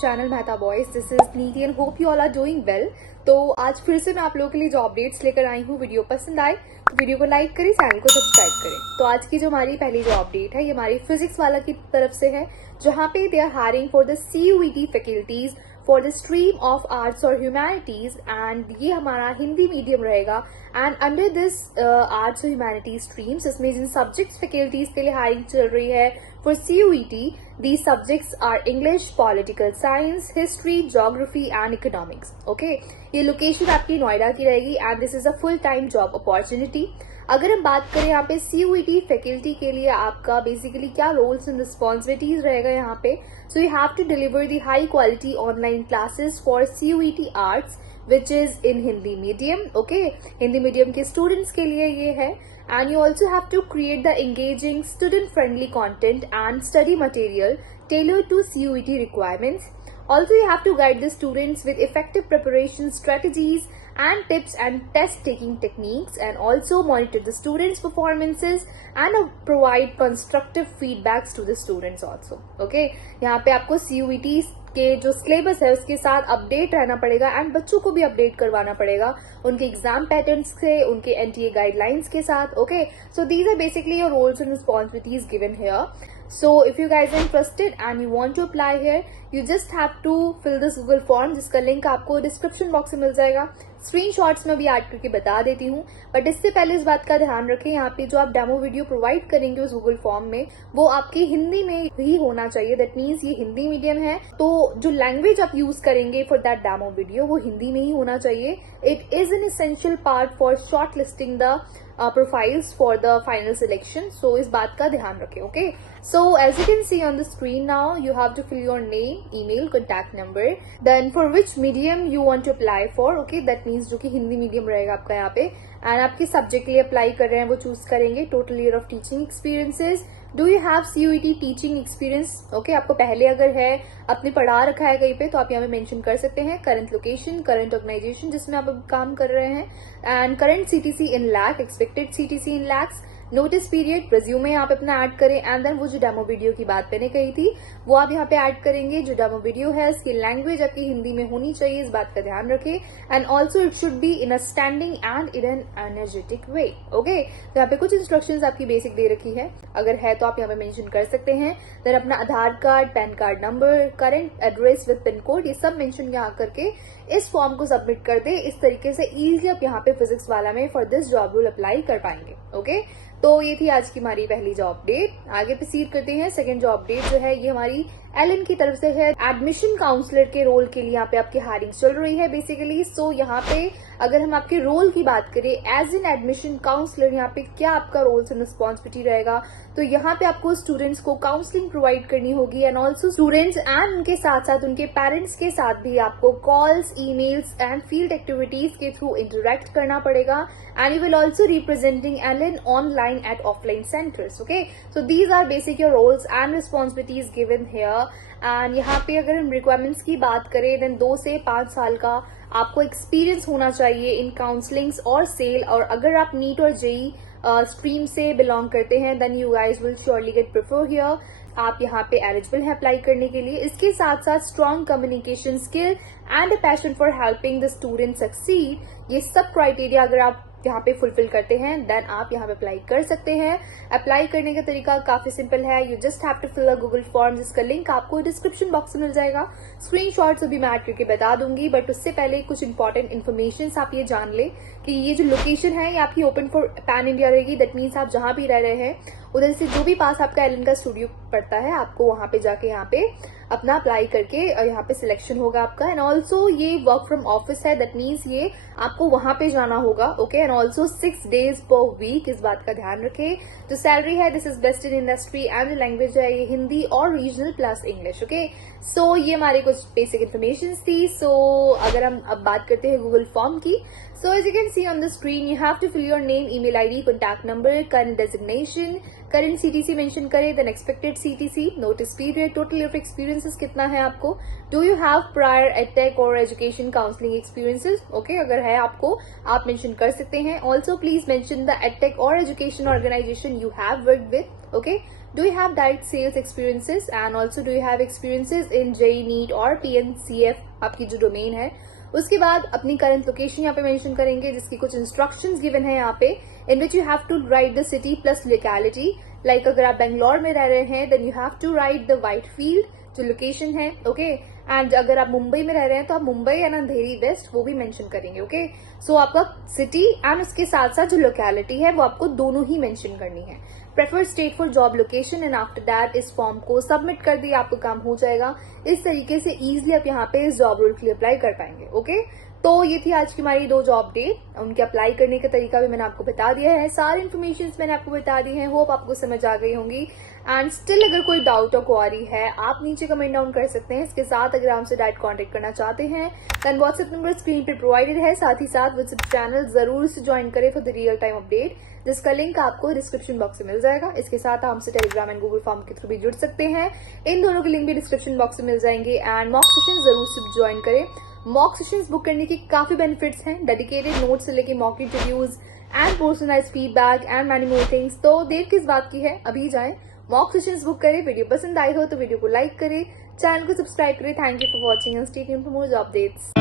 Channel Mehta boys. This is Niti and hope you all are doing well. तो आज फिर से मैं आप लोगों के लिए जो अपडेट्स लेकर आई हूँ, वीडियो पसंद आए तो वीडियो को लाइक करें, चैनल को सब्सक्राइब करें। तो आज की जो हमारी पहली जो अपडेट है ये हमारी फिजिक्स वाला की तरफ से है, जहाँ पे they are hiring for the CUET faculties for the stream of arts और ह्यूमैनिटीज, एंड ये हमारा हिंदी मीडियम रहेगा। एंड अंडर दिस आर्ट्स और ह्यूमैनिटीज स्ट्रीम्स, इसमें जिन सब्जेक्ट्स फैकल्टीज के लिए हायरिंग चल रही है for CUET, these subjects are English, Political Science, History, Geography and Economics. Okay, ये लोकेशन आपकी नोएडा की रहेगी and this is a full time job opportunity. अगर हम बात करें यहाँ पे CUET फैकल्टी के लिए आपका बेसिकली क्या रोल्स एंड रिस्पॉन्सिबिलिटीज रहेगा यहाँ पे, so you have to deliver the high quality online classes for CUET arts which is in Hindi medium. Okay, Hindi medium के स्टूडेंट्स के लिए ये है। And you also have to create the engaging, student-friendly content and study material tailored to CUET requirements. Also, you have to guide the students with effective preparation strategies and tips and test-taking techniques, and also monitor the students' performances and provide constructive feedbacks to the students also. Okay, यहाँ पे आपको CUET के जो syllabus है उसके साथ update रहना पड़ेगा एंड बच्चों को भी अपडेट करवाना पड़ेगा उनके एग्जाम पैटर्न्स से, उनके NTA गाइडलाइंस के साथ। Okay, so these are basically your roles and responsibilities given here. So if you guys are interested and you want to apply here, you just have to fill this Google form, जिसका link आपको description box में मिल जाएगा। Screenshots में भी add करके बता देती हूँ, बट इससे पहले इस बात का ध्यान रखें, यहाँ पे जो आप डेमो वीडियो प्रोवाइड करेंगे उस गूगल फॉर्म में वो आपकी हिंदी में ही होना चाहिए। दैट मीन्स ये हिंदी मीडियम है, तो जो लैंग्वेज आप यूज करेंगे फॉर दैट डेमो वीडियो वो हिंदी में ही होना चाहिए। It is an essential part for short listing the profiles for the final selection, so इस बात का ध्यान रखें। Okay, so as you can see on the screen now, you have to fill your name, email, contact number, then for which medium you want to apply for. Okay, that means जो कि Hindi medium रहेगा आपका यहाँ पे, and आपके subject के लिए apply कर रहे हैं वो चूज करेंगे। Total year of teaching experiences, do you have CUET teaching experience. Okay, आपको पहले अगर है आपने पढ़ा रखा है कहीं पे तो आप यहाँ पे मेंशन कर सकते हैं। करंट लोकेशन, करंट ऑर्गेनाइजेशन जिसमें आप काम कर रहे हैं, and current CTC in lakh, expected CTC in lakhs, notice period, resume आप अपना ऐड करें, एंड देन वो जो डेमो वीडियो की बात मैंने कही थी वो आप यहाँ पे ऐड करेंगे। जो डेमो वीडियो है उसकी लैंग्वेज आपकी हिंदी में होनी चाहिए, इस बात का ध्यान रखें, and also it should be in a standing and in an energetic way. Okay, तो यहाँ पे कुछ इंस्ट्रक्शंस आपकी बेसिक दे रखी है, अगर है तो आप यहाँ पे मेंशन कर सकते हैं। देन अपना Aadhaar card, PAN card number, current address with pin code, ये सब मेंशन यहाँ करके इस फॉर्म को सबमिट कर दे। इस तरीके से इजीली आप यहाँ पे फिजिक्स वाला में for this job role apply कर पाएंगे। ओके, तो ये थी आज की हमारी पहली जॉब अपडेट। आगे प्रोसीड करते हैं। सेकंड जॉब अपडेट जो है ये हमारी एलन की तरफ से है। एडमिशन काउंसलर के रोल के लिए यहाँ पे आपकी हायरिंग चल रही है बेसिकली। सो यहाँ पे अगर हम आपके रोल की बात करें एज एन एडमिशन काउंसलर, यहाँ पे क्या आपका रोल्स एंड रिस्पॉन्सिबिलिटी रहेगा, तो यहाँ पे आपको स्टूडेंट्स को काउंसलिंग प्रोवाइड करनी होगी, एंड ऑल्सो स्टूडेंट्स एंड उनके साथ साथ उनके पेरेंट्स के साथ भी आपको calls, emails and field activities के थ्रू इंटरेक्ट करना पड़ेगा, and you will also representing Allen online at offline centres. Okay, so these are basic your roles and responsibilities given here. And यहाँ पे अगर हम रिक्वायरमेंट्स की बात करें, देन 2 से 5 साल का आपको एक्सपीरियंस होना चाहिए इन काउंसलिंग्स और सेल, और अगर आप नीट और जेई स्ट्रीम से बिलोंग करते हैं then you guys will surely get prefer here. आप यहाँ पे एलिजिबल हैं अप्लाई करने के लिए। इसके साथ साथ strong communication skill and a passion for helping the student succeed, ये सब क्राइटेरिया अगर आप यहाँ पे फुलफिल करते हैं देन आप यहाँ पे अप्लाई कर सकते हैं। अप्लाई करने का तरीका काफी सिंपल है, you just have to fill a Google form जिसका लिंक आपको डिस्क्रिप्शन बॉक्स में मिल जाएगा। स्क्रीनशॉट्स अभी मैं ऐड करके बता दूंगी, बट उससे पहले कुछ इंपॉर्टेंट इन्फॉर्मेशन आप ये जान ले कि ये जो लोकेशन है ये आपकी ओपन फॉर पैन इंडिया रहेगी। दैट मीन्स आप जहां भी रह रहे हैं उधर से जो भी पास आपका एलन का स्टूडियो पड़ता है आपको वहां पे जाके यहाँ पे अपना अप्लाई करके यहाँ पे सिलेक्शन होगा आपका। एंड ऑल्सो ये वर्क फ्रॉम ऑफिस है, दैट मीन्स ये आपको वहां पे जाना होगा। Okay, and also 6 days per week, इस बात का ध्यान रखें। जो सैलरी है this is best in industry, and जो लैंग्वेज है ये हिंदी और regional plus English. Okay, so ये हमारे कुछ बेसिक इन्फॉर्मेशन थी। सो अगर हम अब बात करते हैं गूगल फॉर्म की, so as you can see on the screen you have to fill your name, email ID, contact number, current designation, current CTC mention करें, then expected CTC, notice period, total year of experiences कितना है आपको, do you have prior edtech or education counseling experiences। okay, अगर है आपको आप mention कर सकते हैं। also please mention the edtech or education organization you have worked with। okay, Do you have direct sales experiences and also do you have experiences in JEE NEET और PNCF आपकी जो डोमेन है। उसके बाद अपनी करंट लोकेशन यहाँ पे mention करेंगे जिसकी कुछ इंस्ट्रक्शंस गिवन है यहाँ पे, in which you have to write the city plus locality. Like अगर आप बेंगलोर में रह रहे हैं then you have to write the Whitefield जो लोकेशन है, ओके। एंड अगर आप मुंबई में रह रहे हैं तो आप मुंबई एंड अंधेरी वेस्ट वो भी मेंशन करेंगे, ओके। सो आपका सिटी एंड उसके साथ साथ जो लोकेलिटी है वो आपको दोनों ही मेंशन करनी है। Prefer state for job location and after that इस फॉर्म को सबमिट कर दिए, आपका काम हो जाएगा। इस तरीके से इजिली आप यहाँ पे इस जॉब रोल के लिए अप्लाई कर पाएंगे, ओके। तो ये थी आज की हमारी 2 जॉब डेट, उनके अप्लाई करने का तरीका भी मैंने आपको बता दिया है, सारी इन्फॉर्मेशन मैंने आपको बता दी है, होप आपको समझ आ गई होंगी। एंड स्टिल अगर कोई डाउट और क्वारी है आप नीचे कमेंट डाउन कर सकते हैं। इसके साथ अगर हमसे डायरेक्ट कांटेक्ट करना चाहते हैं देन व्हाट्सएप नंबर स्क्रीन पे प्रोवाइडेड है, साथ ही साथ व्हाट्सएप चैनल जरूर से ज्वाइन करें for the real time update, जिसका लिंक आपको डिस्क्रिप्शन बॉक्स में मिल जाएगा। इसके साथ आप हमसे टेलीग्राम एंड गूगल फॉर्म के थ्रू भी जुड़ सकते हैं, इन दोनों के लिंक भी डिस्क्रिप्शन बॉक्स में मिल जाएंगे। एंड मॉक सेशन जरूर से ज्वाइन करें। मॉक सेशंस बुक करने के काफी बेनिफिट्स हैं, डेडिकेटेड नोट्स से लेके mock interviews and personalised feedback and many more things. तो देर किस बात की है, अभी जाएं मॉक सेशंस बुक करें। वीडियो पसंद आई हो तो वीडियो को लाइक करें, चैनल को सब्सक्राइब करें। Thank you for watching and stay tuned for more job updates.